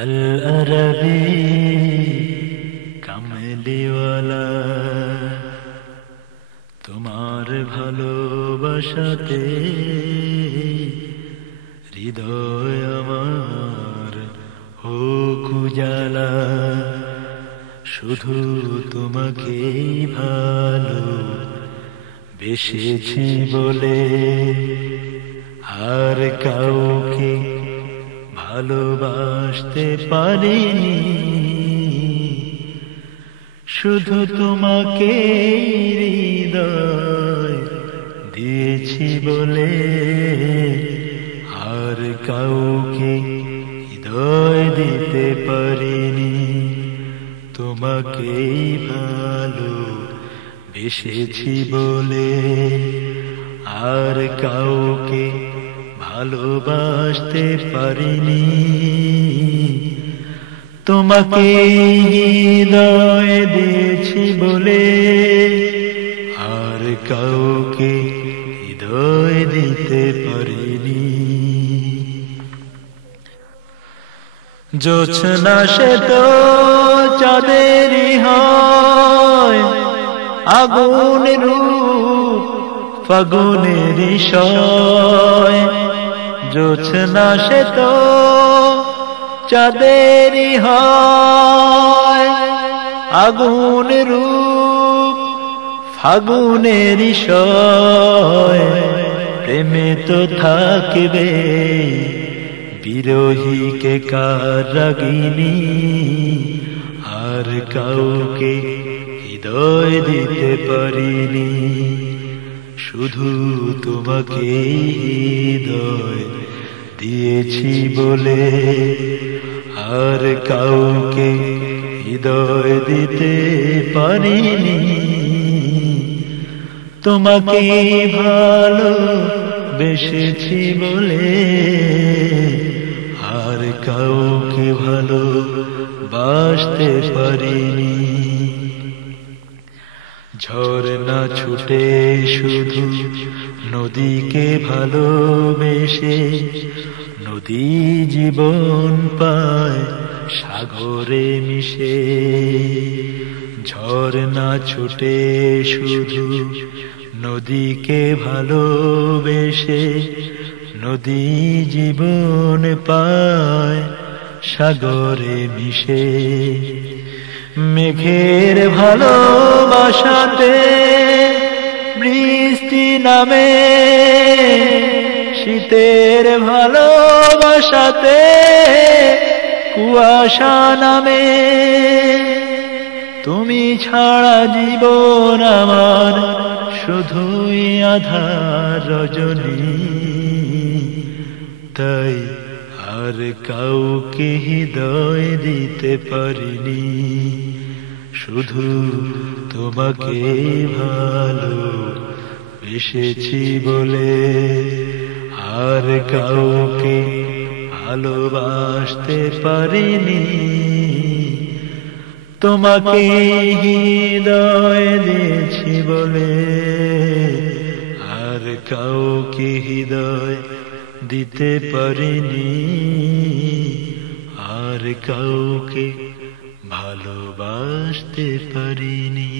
আল আরবি কামলিওয়ালা, তোমার ভালোবাসাতে হৃদয় আমার হোক উজালা। শুধু তোমাকেই ভালো বেসেছি বলে আর কাউকে ভালোবাসতে পারিনি। শুধু তোমাকে হৃদয় দিয়েছি বলে আর কাউকে হৃদয় দিতে পারিনি। তোমাকেই ভালো বেসেছি বলে আর কাউকে ভালোবাসতে পারিনি। তোমাকে হৃদয় দিয়েছি বলে আর কাউকে হৃদয় দিতে পারিনি। জোছনা সে তো চাঁদেরই হয়, আগুন রূপ ফাগুনের বিষয়। জোছনা সে তো চাঁদেরই হয়, আগুন রূপ ফাগুনের বিষয়। প্রেমে তো থাকবে বিরহীকে কারাগিনী আর কাউকে হৃদয় দিতে পারিনি। শুধু তোমাকে হৃদয় দিয়েছি বলে আর কাউকে হৃদয় দিতে পারিনি। তোমাকে ভালো বেসেছি বলে আর কাউকে ভালো বাসতে পারিনি। ঝরনা ছুটে শুধু নদীকে ভালোবেসে, নদী জীবন পায় সাগরে মিশে। ঝরনা ছুটে শুধু নদীকে ভালোবেসে, নদী জীবন পায় সাগরে মিশে। মেঘের ভালোবাসাতে বৃষ্টি নামে, শীতের ভালোবাসাতে কুয়াশা নামে। তুমি ছাড়া জীবন আমার শুধুই আঁধার রজনী। তাই আর কাউকে হৃদয় দিতে পারিনি। শুধু তোমাকে ভালো বেসেছি বলে আর কাউকে ভালোবাসতে পারিনি। তোমাকে হৃদয় দিয়েছি বলে আর কাউকে হৃদয় দিতে পারিনি। আর কাউকে ভালোবাসতে পারিনি।